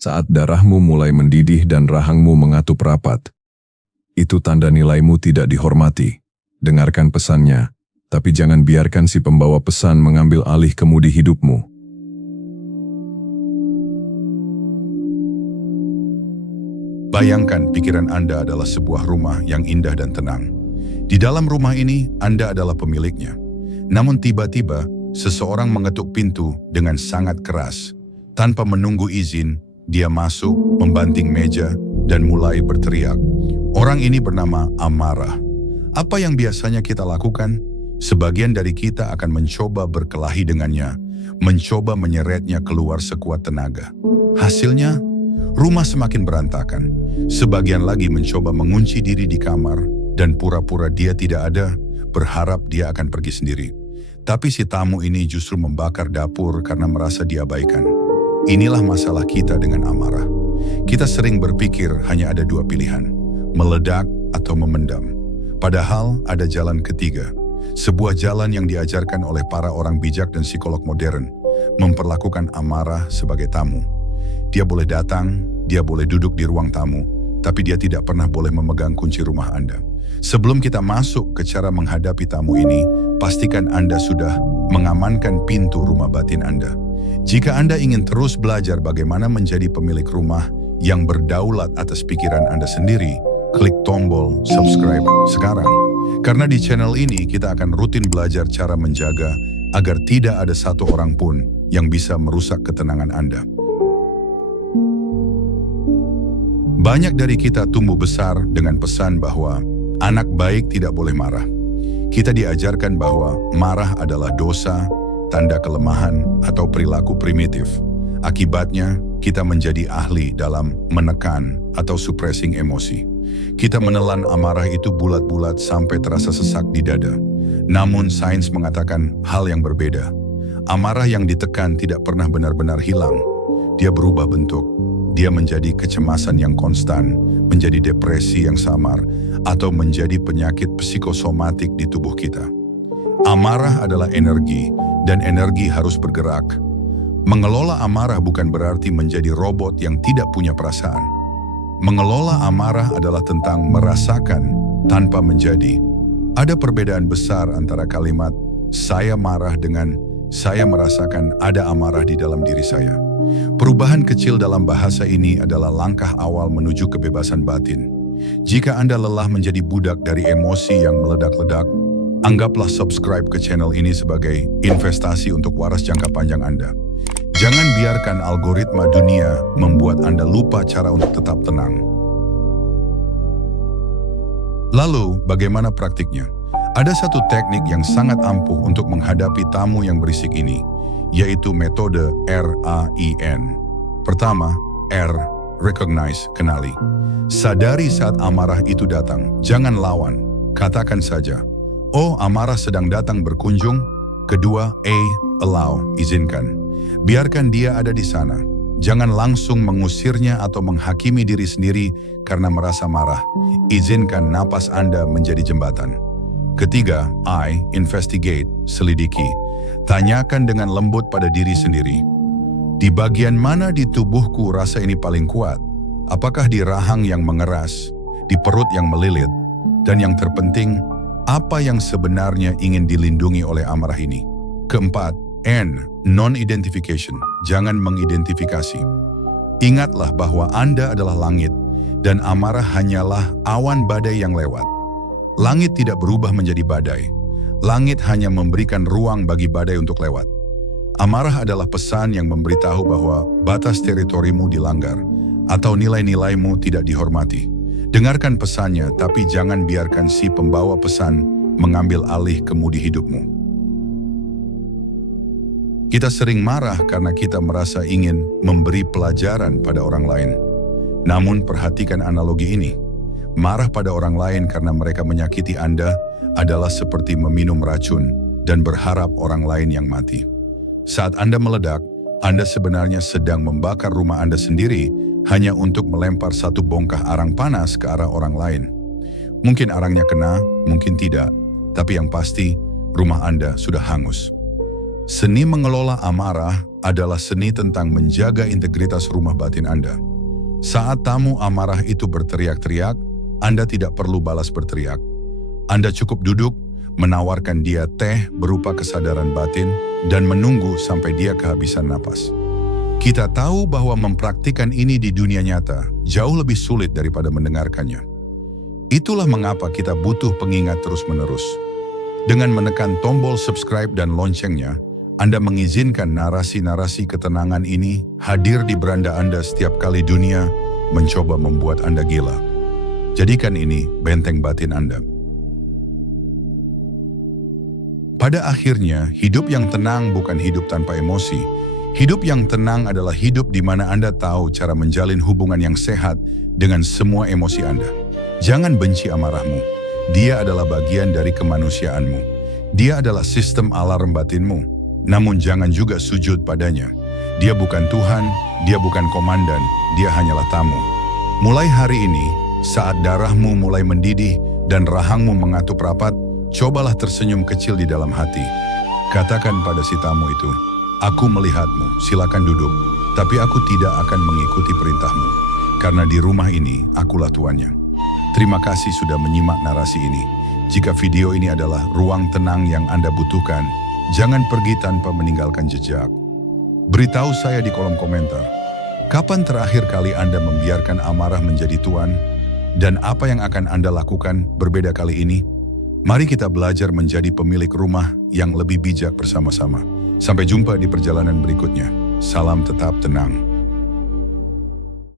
Saat darahmu mulai mendidih dan rahangmu mengatup rapat, itu tanda nilaimu tidak dihormati. Dengarkan pesannya, tapi jangan biarkan si pembawa pesan mengambil alih kemudi hidupmu. Bayangkan pikiran Anda adalah sebuah rumah yang indah dan tenang. Di dalam rumah ini, Anda adalah pemiliknya. Namun tiba-tiba, seseorang mengetuk pintu dengan sangat keras. Tanpa menunggu izin, dia masuk, membanting meja, dan mulai berteriak. Orang ini bernama Amarah. Apa yang biasanya kita lakukan? Sebagian dari kita akan mencoba berkelahi dengannya, mencoba menyeretnya keluar sekuat tenaga. Hasilnya, rumah semakin berantakan. Sebagian lagi mencoba mengunci diri di kamar dan pura-pura dia tidak ada, berharap dia akan pergi sendiri. Tapi si tamu ini justru membakar dapur karena merasa diabaikan. Inilah masalah kita dengan amarah. Kita sering berpikir hanya ada dua pilihan, meledak atau memendam. Padahal ada jalan ketiga, sebuah jalan yang diajarkan oleh para orang bijak dan psikolog modern, memperlakukan amarah sebagai tamu. Dia boleh datang, dia boleh duduk di ruang tamu, tapi dia tidak pernah boleh memegang kunci rumah Anda. Sebelum kita masuk ke cara menghadapi tamu ini, pastikan Anda sudah mengamankan pintu rumah batin Anda. Jika Anda ingin terus belajar bagaimana menjadi pemilik rumah yang berdaulat atas pikiran Anda sendiri, klik tombol subscribe sekarang. Karena di channel ini kita akan rutin belajar cara menjaga agar tidak ada satu orang pun yang bisa merusak ketenangan Anda. Banyak dari kita tumbuh besar dengan pesan bahwa anak baik tidak boleh marah. Kita diajarkan bahwa marah adalah dosa, tanda kelemahan, atau perilaku primitif. Akibatnya, kita menjadi ahli dalam menekan atau suppressing emosi. Kita menelan amarah itu bulat-bulat sampai terasa sesak di dada. Namun sains mengatakan hal yang berbeda. Amarah yang ditekan tidak pernah benar-benar hilang. Dia berubah bentuk. Dia menjadi kecemasan yang konstan, menjadi depresi yang samar, atau menjadi penyakit psikosomatik di tubuh kita. Amarah adalah energi, dan energi harus bergerak. Mengelola amarah bukan berarti menjadi robot yang tidak punya perasaan. Mengelola amarah adalah tentang merasakan tanpa menjadi. Ada perbedaan besar antara kalimat "saya marah" dengan "saya merasakan ada amarah di dalam diri saya". Perubahan kecil dalam bahasa ini adalah langkah awal menuju kebebasan batin. Jika Anda lelah menjadi budak dari emosi yang meledak-ledak, anggaplah subscribe ke channel ini sebagai investasi untuk waras jangka panjang Anda. Jangan biarkan algoritma dunia membuat Anda lupa cara untuk tetap tenang. Lalu, bagaimana praktiknya? Ada satu teknik yang sangat ampuh untuk menghadapi tamu yang berisik ini, yaitu metode RAIN. Pertama, R, recognize, kenali. Sadari saat amarah itu datang, jangan lawan, katakan saja, "Oh, amarah sedang datang berkunjung." Kedua, A, allow, izinkan. Biarkan dia ada di sana. Jangan langsung mengusirnya atau menghakimi diri sendiri karena merasa marah. Izinkan napas Anda menjadi jembatan. Ketiga, I, investigate, selidiki. Tanyakan dengan lembut pada diri sendiri. Di bagian mana di tubuhku rasa ini paling kuat? Apakah di rahang yang mengeras, di perut yang melilit, dan yang terpenting, apa yang sebenarnya ingin dilindungi oleh amarah ini? Keempat, N, non-identification, jangan mengidentifikasi. Ingatlah bahwa Anda adalah langit, dan amarah hanyalah awan badai yang lewat. Langit tidak berubah menjadi badai. Langit hanya memberikan ruang bagi badai untuk lewat. Amarah adalah pesan yang memberitahu bahwa batas teritorimu dilanggar, atau nilai-nilaimu tidak dihormati. Dengarkan pesannya, tapi jangan biarkan si pembawa pesan mengambil alih kemudi hidupmu. Kita sering marah karena kita merasa ingin memberi pelajaran pada orang lain. Namun perhatikan analogi ini. Marah pada orang lain karena mereka menyakiti Anda adalah seperti meminum racun dan berharap orang lain yang mati. Saat Anda meledak, Anda sebenarnya sedang membakar rumah Anda sendiri hanya untuk melempar satu bongkah arang panas ke arah orang lain. Mungkin arangnya kena, mungkin tidak, tapi yang pasti rumah Anda sudah hangus. Seni mengelola amarah adalah seni tentang menjaga integritas rumah batin Anda. Saat tamu amarah itu berteriak-teriak, Anda tidak perlu balas berteriak. Anda cukup duduk, menawarkan dia teh berupa kesadaran batin, dan menunggu sampai dia kehabisan napas. Kita tahu bahwa mempraktikkan ini di dunia nyata jauh lebih sulit daripada mendengarkannya. Itulah mengapa kita butuh pengingat terus-menerus. Dengan menekan tombol subscribe dan loncengnya, Anda mengizinkan narasi-narasi ketenangan ini hadir di beranda Anda setiap kali dunia mencoba membuat Anda gila. Jadikan ini benteng batin Anda. Pada akhirnya, hidup yang tenang bukan hidup tanpa emosi. Hidup yang tenang adalah hidup di mana Anda tahu cara menjalin hubungan yang sehat dengan semua emosi Anda. Jangan benci amarahmu. Dia adalah bagian dari kemanusiaanmu. Dia adalah sistem alarm batinmu. Namun jangan juga sujud padanya. Dia bukan Tuhan, dia bukan komandan, dia hanyalah tamu. Mulai hari ini, saat darahmu mulai mendidih dan rahangmu mengatup rapat, cobalah tersenyum kecil di dalam hati. Katakan pada si tamu itu, "Aku melihatmu, silakan duduk, tapi aku tidak akan mengikuti perintahmu, karena di rumah ini akulah tuannya." Terima kasih sudah menyimak narasi ini. Jika video ini adalah ruang tenang yang Anda butuhkan, jangan pergi tanpa meninggalkan jejak. Beritahu saya di kolom komentar, kapan terakhir kali Anda membiarkan amarah menjadi tuan? Dan apa yang akan Anda lakukan berbeda kali ini? Mari kita belajar menjadi pemilik rumah yang lebih bijak bersama-sama. Sampai jumpa di perjalanan berikutnya. Salam tetap tenang.